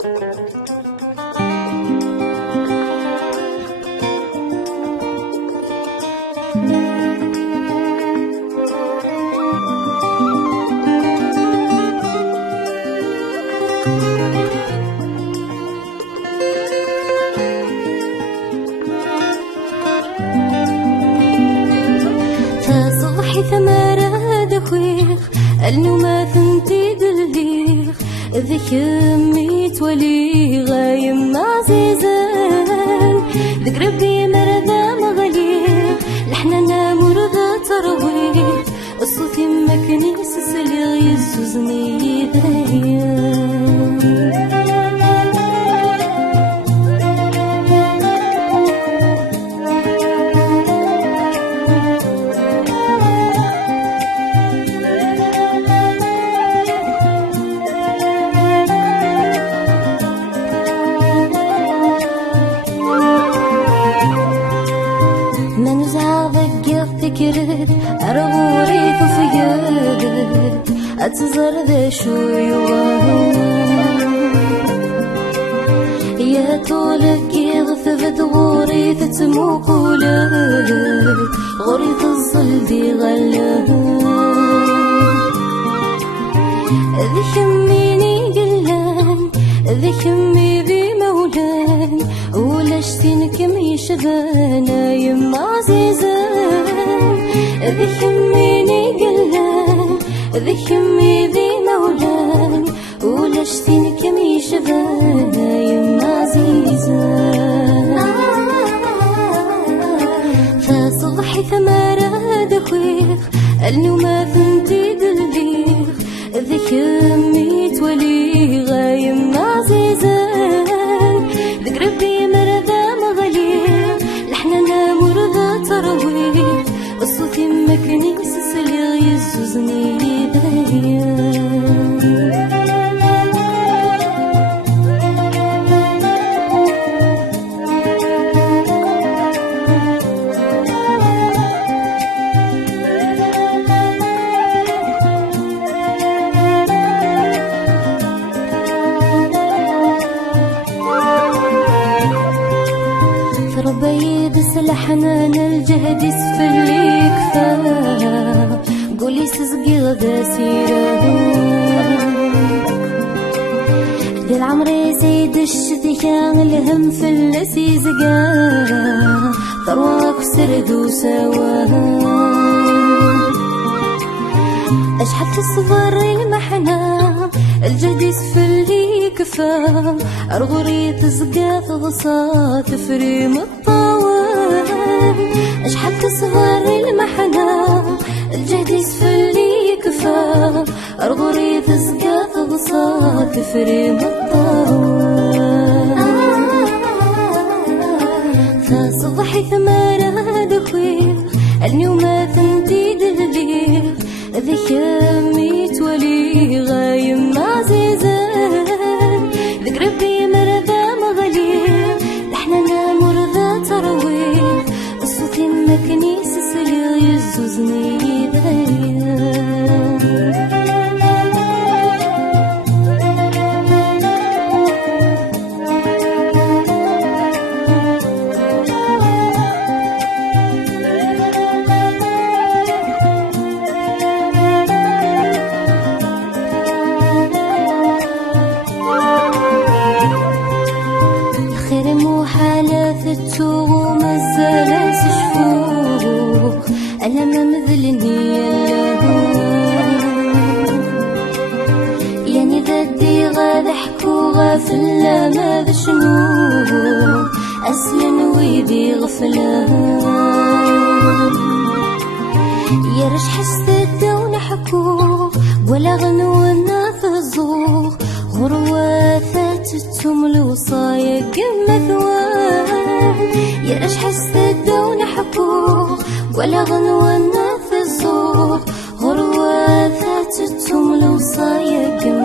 تصبحي ثمرة دخويخ أنو ما فهمتي دلديخ ذيك أمي تولي غايم عزيزان ذيك ربي مرضى مغليق لحنا مرضى ترويح الصوت يمكني سسلي يسوزني ذايا فكرت أرغوري ففيت أتزر ذا شوي يا طولك يغثبت غوري تتموقولت غوري الظل غلت ذي خميني قلان ذي خمي ذي مولان ولشتين كم يشبانا يما عزيزان ذي خميني قلان ذي خمي ذي مولان ولشتين كم يشبانا يما عزيزان فصبحي ثمرة دخويخ أنو ما فهمتي دلديخ ذي خمي تولي غايم عزيزان ذيك ربي مرضى مغليق لحنا مرضى ترويح الصوت يمكني سسلي يسوزني ذايا ربي بسلحنا الجهد يسفلي كفا قولي سزقي غدا سيره ديال عمري زيد الشتي كان الهم في اللسي زقا ثروك سرد وسوا أشحال تصبر المحنة الجهد يسفلي كفا أرغري تزقى تغصى تفريم الطوال أشحال تصغر المحنة الجهد يسفلي كفا أرغري تزقى تغصى تفريم الطوال فصبحي ثمرة دخويخ اليوم ما فهمتي دلديخ ذي خمي تولي غايم عزيزان ذيك ربي مرضى مغليق لحنا مرضى ترويح الصوت يمكني سسلي يسوزني ذايا ومزالة شفوق أنا ما مذلني يعني ذاتي غاضحكو غافلة ماذا شنو أسلن ويدي غفلة يا رش حست دون حكو ولا غنونا في الزوق غروات تتم وصايا قمة ثوان يا رش حست دون حكو ولا غنونا في الزوق غروات تتم وصايا قمة